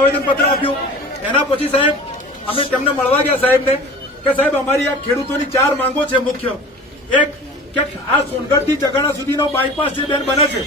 આવેદનપત્ર આપ્યું. એના પછી સાહેબ, અમે તેમને મળવા ગયા સાહેબને કે સાહેબ, અમારી આ ખેડૂતોની ચાર માંગો છે મુખ્ય. એક, કે આ સોનગઢથી જગાણા સુધીનો બાયપાસ જે બેન બને છે,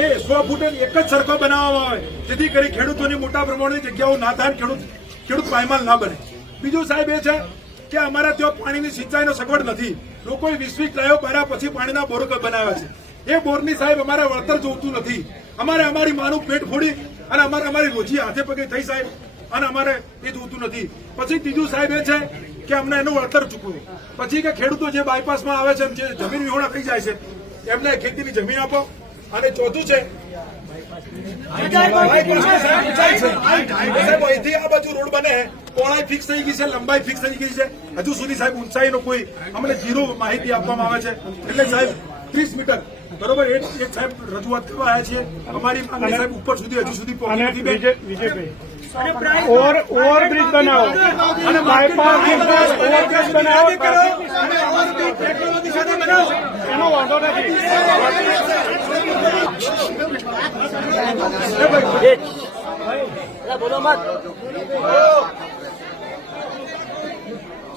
એ સો ફૂટ એક જ સરખો બનાવવામાં આવે. જેથી કરી ખેડૂતોની મોટા પ્રમાણની જગ્યાઓ ના થાય ખેડૂત ખેડૂત પાયમાલ ના બને. બીજું સાહેબ એ છે કે અમારા ત્યાં પાણીની સિંચાઈનો સગવડ નથી. લોકોએ વીસ લાયો ભર્યા પછી પાણીના બોર બનાવ્યા છે. એ બોરની સાહેબ અમારે વળતર જોતું નથી. અમારે અમારી માનું પેટ ફોડી અને અમારે અમારી રોજી હાથે પગે થઈ સાહેબ. અને અમારે એ જોતું નથી. પછી ત્રીજું સાહેબ એ છે કે અમને એનું વળતર ચૂકવું. પછી કે ખેડૂતો જે બાયપાસમાં આવે છે જે જમીન વિહોણા થઈ જાય છે એમને ખેતીની જમીન આપો. અને ચોથું છે ઊંચાઈ અહીંથી આ બાજુ રોડ બને. પહોળાઈ ફિક્સ થઈ ગઈ છે લંબાઈ ફિક્સ થઈ ગઈ છે. હજુ સુધી સાહેબ ઊંચાઈનો કોઈ અમને જીરો માહિતી આપવામાં આવે છે. એટલે સાહેબ ત્રીસ મીટર બરોબર એક એક સાહેબ રજૂઆત કરવા આવ્યા છે અમારી માંગણી સાહેબ ઉપર સુધી હજુ સુધી પહોંચી અને નથી બેન. વિજય વિજયભાઈ ઓવર ઓવરબ્રિજ બનાવો અને બાયપાસ ઓવરબ્રિજ બનાવો એનો વાંધો નથી